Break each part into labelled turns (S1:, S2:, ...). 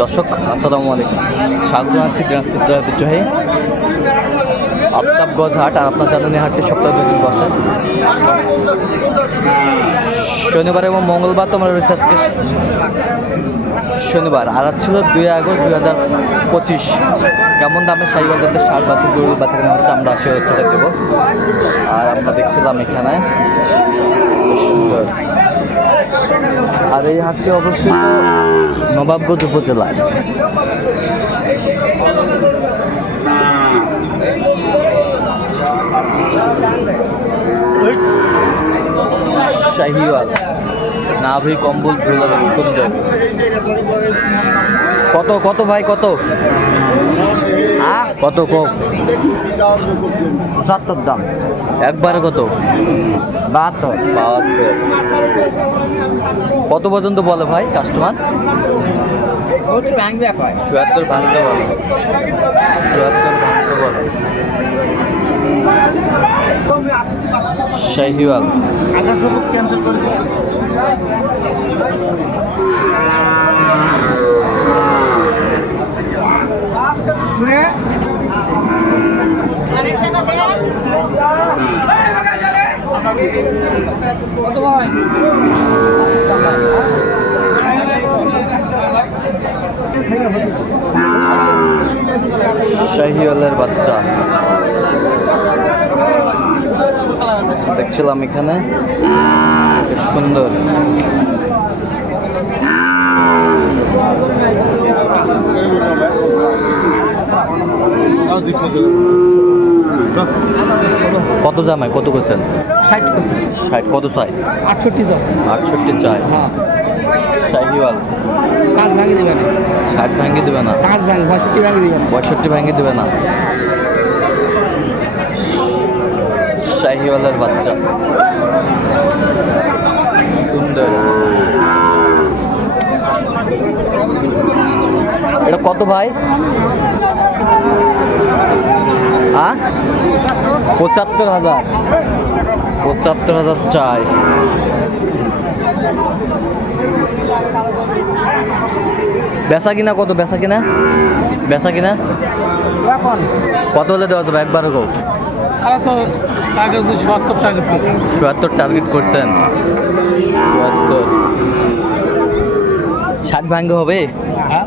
S1: দর্শক, আসসালামু আলাইকুম। স্বাগত জানাচ্ছি দিনাজপুর ঐতিহ্যবাহী আফতাবগঞ্জ হাট আর আপনার জানেন হাটটি সপ্তাহে দুদিন বসে। শনিবার এবং মঙ্গলবার তোমরা রয়েছে আজকে শনিবার। আর আজ ছিল দুই আগস্ট দুই হাজার পঁচিশ। কেমন দামে সাইবাজারদের ষাট বাছর গরুর বাচ্চা কেনা হচ্ছে আমরা সে তথ্যটা দেবো। আর আমরা দেখছিলাম এখানে। সুন্দর। আর এই হাটটি অবশ্যই নবাবগঞ্জ উপজেলায়। শাহিওয়াল নাভি কম্বল ঝুলা সুন্দর। কত কত ভাই কত? কত কোক
S2: পঁচাত্তর দাম।
S1: একবারে কত?
S2: বাহাত্তর।
S1: বাহাত্তর। কত পর্যন্ত বলে ভাই কাস্টমার চুয়াত্তর ভাঙতে বলে। চুয়াত্তর ভাঙতে বলে। শাহিওয়াল।
S2: ক্যান্সেল করে ভাই
S1: শাহিওয়ালের বাচ্চা। দেখছিলাম এখানে। সুন্দর। কত জামাই? কত করছেন?
S2: ষাট পার্সেন্ট
S1: ষাট কত চাই?
S2: আটষট্টি
S1: আটষট্টি চাই।
S2: হ্যাঁ।
S1: শাহিওয়াল
S2: পাঁচ ভাঙি দেবে না।
S1: ষাট দেবে না।
S2: পাঁচ ভাঙি পঁয়ষট্টি ভাঙি দেবে না।
S1: পঁয়ষট্টি ভাঙিয়ে দেবে না। শাহিওয়ালের বাচ্চা। সুন্দর। এটা কত ভাই? আ? পঁচাত্তর হাজার। পঁচাত্তর হাজার চাই। বেচা কিনা কত? বেচা কিনা? বেচা কিনা?
S2: এখন।
S1: কত হলে দেওয়া যাবে? একবার
S2: টাকা
S1: চুয়াত্তর টার্গেট করছেন? চুয়াত্তর ষাট ভাঙ্গে হবে?
S2: হ্যাঁ।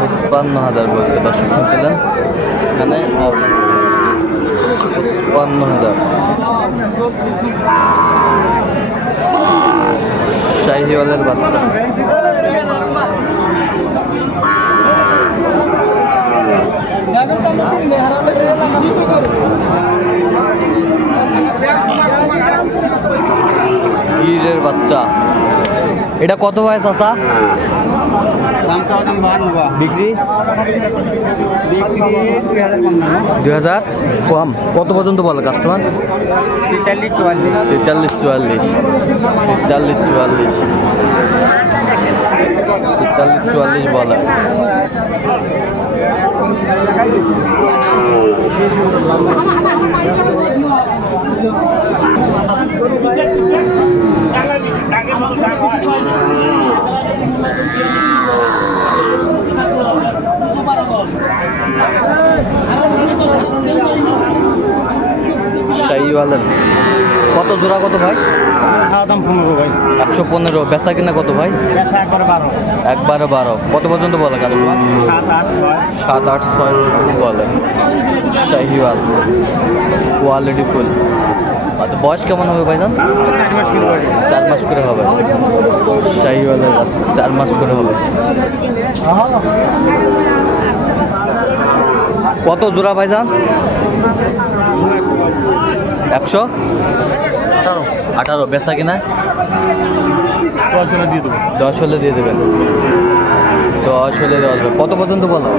S1: পুষ্পান্ন হাজার বলছে দর্শক শুনছিলেন? এখানে পুষ্পান্ন হাজার। শাহিওয়ালের বাচ্চা। বাচ্চা। এটা কত বয়স আসা বিক্রি?
S2: দুই হাজার কম
S1: কত পর্যন্ত বলে কাস্টমার
S2: তেতাল্লিশ চুয়াল্লিশ।
S1: তেতাল্লিশ চুয়াল্লিশ। তেতাল্লিশ চুয়াল্লিশ। তেতাল্লিশ চুয়াল্লিশ বলে। শাহিওয়ালের কত জোড়া কত ভাই?
S2: দাম পনেরো ভাই।
S1: একশো পনেরো। বেচা কিনা কত ভাই?
S2: একবার বারো।
S1: কত পর্যন্ত বলে কাস্টমার
S2: সাত আট ছয়।
S1: বলে। শাহিওয়াল। Quality full. আচ্ছা বয়স কেমন হবে ভাইজান?
S2: চার মাস
S1: চার মাস করে হবে। শাহিওয়ালের চার মাস করে হবে। কত জোড়া ভাইজান? একশো?
S2: আঠারো।
S1: বেচা কিনা?
S2: দশ হলে দিয়ে দেবো।
S1: দশ হলে দিয়ে দেবেন। দশ হলে দেওয়া যাবে। কত পর্যন্ত বলো?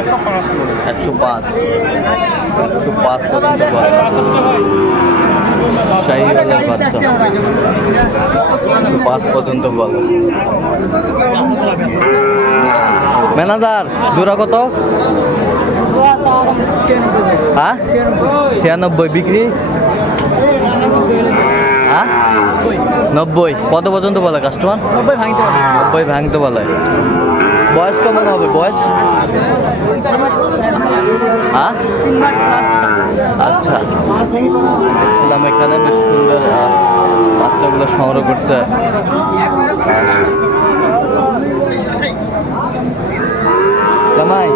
S2: একশো পাঁচ।
S1: একশো পাঁচ একশো পাঁচ পর্যন্ত বলো। শাহিওয়ালের বাচ্চা। একশো পাঁচ পর্যন্ত বলো। ম্যানেজার জোড়া কত? হ্যাঁ? ছিয়ানব্বই বিক্রি? হ্যাঁ? নব্বই। কত পর্যন্ত বলে কাস্টমার
S2: নব্বই ভাঙতে হবে
S1: নব্বই ভাঙতে বলে। বয়স কেমন হবে? বয়স? হ্যাঁ? আচ্ছা। দেখছিলাম এখানে বেশ সুন্দর বাচ্চাগুলো সংগ্রহ করছে। জামাই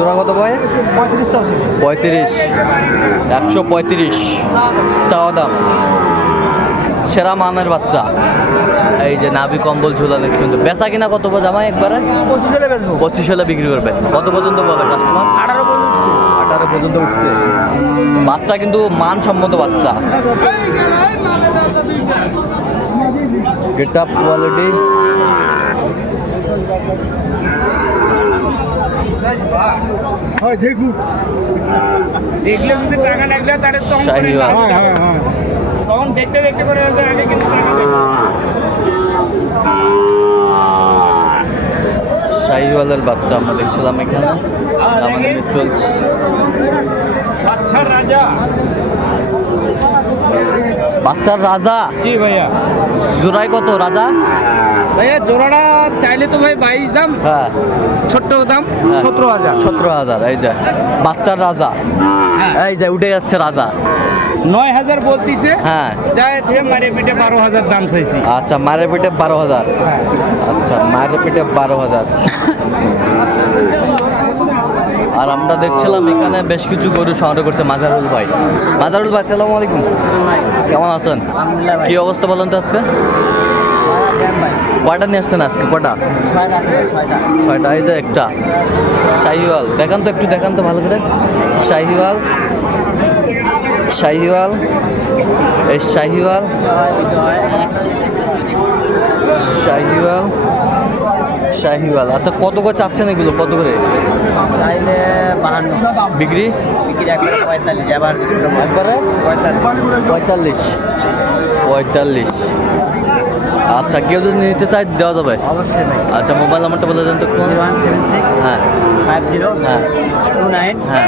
S1: জোড়া কত বয়
S2: পঁয়ত্রিশ
S1: পঁয়ত্রিশ। একশো পঁয়ত্রিশ। চাওয়া দাম। সেরা মানের বাচ্চা। এই যে নাভি কম্বল ঝুলানো কিন্তু। বেচা কিনা কত জামাই একবারে?
S2: পঁচিশ হলে বেচবো।
S1: পঁচিশ হলে বিক্রি করবে। কত পর্যন্ত বলে কাস্টমার
S2: আঠারো পর্যন্ত উঠছে।
S1: আঠারো পর্যন্ত উঠছে। বাচ্চা কিন্তু মানসম্মত বাচ্চা। Get up quality.
S2: হয় দেখুক। দেখলে যদি টাকা লাগলে তাহলে তখন। তখন দেখতে দেখতে করে আগে কিন্তু টাকা
S1: শাহিওয়ালের বাচ্চা আমরা দেখছিলাম এখানে। আমাদের চলছে।
S2: বাচ্চার রাজা।
S1: বাচ্চার রাজা?
S2: জি ভাইয়া।
S1: জোড়াই কত রাজা?
S2: ভাইয়া জোড়াটা চাইলে তো ভাই বাইশ দাম।
S1: হ্যাঁ।
S2: ছোট্ট দাম?
S1: হ্যাঁ।
S2: সতেরো হাজার।
S1: সতেরো হাজার এই যে বাচ্চার রাজা।
S2: হ্যাঁ।
S1: এই যে উঠে যাচ্ছে রাজা।
S2: নয় হাজার বলতিছে।
S1: হ্যাঁ।
S2: যায় থেকে মারে পিঠে বারো হাজার দাম চাইছি।
S1: আচ্ছা মায়ের পেটে বারো হাজার।
S2: হ্যাঁ।
S1: আচ্ছা মায়ের পেটে বারো হাজার। আর আমরা দেখছিলাম এখানে বেশ কিছু গরু সংগ্রহ করছে মাজারুল ভাই। মাজারুল ভাই সালাম আলাইকুম। কেমন আছেন? কি অবস্থা বলেন তো আজকে? কয়টা নিয়ে আসছেন আজকে? কটা ছয়টা এই যে একটা। শাহিওয়াল। দেখান তো একটু দেখান তো ভালো করে। শাহিওয়াল। শাহিওয়াল। এই শাহিওয়াল। শাহিওয়াল। শাহিওয়াল। আচ্ছা কত করে চাচ্ছেন এগুলো? কত করে?
S3: চাইলে বাহান্ন।
S1: বিক্রি?
S3: বিক্রি একবারে পঁয়তাল্লিশ। এবার
S1: একবারে? পঁয়তাল্লিশ। পঁয়তাল্লিশ। আচ্ছা কেউ যদি নিতে চায় দেওয়া যাবে?
S3: অবশ্যই ভাই।
S1: আচ্ছা মোবাইল নাম্বারটা বলে দেন তো।
S3: ওয়ান সেভেন সিক্স
S1: হ্যাঁ।
S3: ফাইভ জিরো
S1: হ্যাঁ।
S3: টু নাইন
S1: হ্যাঁ।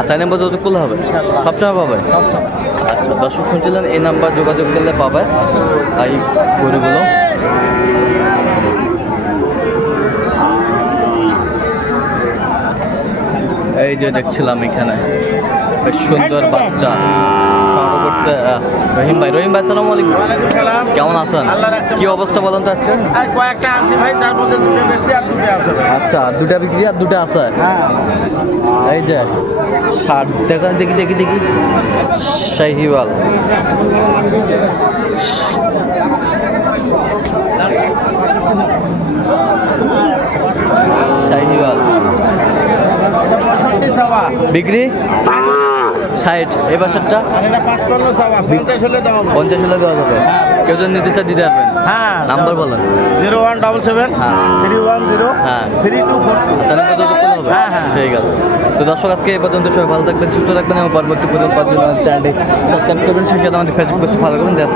S1: আচ্ছা এই নাম্বার যত খুলে হবে। সবসময় পাবে? আচ্ছা দর্শক শুনছিলেন এই নাম্বার যোগাযোগ করলে পাবে। এই গরুগুলো। এই যে দেখছিলাম এখানে বেশ সুন্দর বাচ্চা। সংগ্রহ রহিম ভাই। রহিম ভাই সালাম আলাইকুম। কেমন আছেন? কি অবস্থা বলেন তো আজকে?
S2: কয়েকটা আনছি ভাই তার মধ্যে দুটো বেশি আর দুটো আছে
S1: আচ্ছা দুটা বিক্রি আর দুটা আছে?
S2: হ্যাঁ।
S1: এই যে ষাট দেখা দেখি দেখি দেখি। শাহিওয়াল। শাহিওয়াল। বিক্রি? ষাট এই
S2: পনেরো সাবা পঞ্চাশ হলে দেওয়া
S1: যাবে। কেউ যদি নির্দেশটা দিতে পারবেন।
S2: হ্যাঁ।
S1: নাম্বার বলেন
S2: জিরো ওয়ান ডাবল সেভেন
S1: হ্যাঁ।
S2: থ্রি ওয়ান জিরো
S1: হ্যাঁ।
S2: Three two four two. হ্যাঁ, হ্যাঁ।
S1: ঠিক আছে। তো দর্শক আজকে এই পর্যন্ত সবাই ভালো থাকবেন সুস্থ থাকবেন এবং পরবর্তী পর্যন্ত চ্যানেলটি সাবস্ক্রাইব করবেন। সেই সাথে আমাদের ফেসবুক পোস্ট ফলো করবেন। দেশ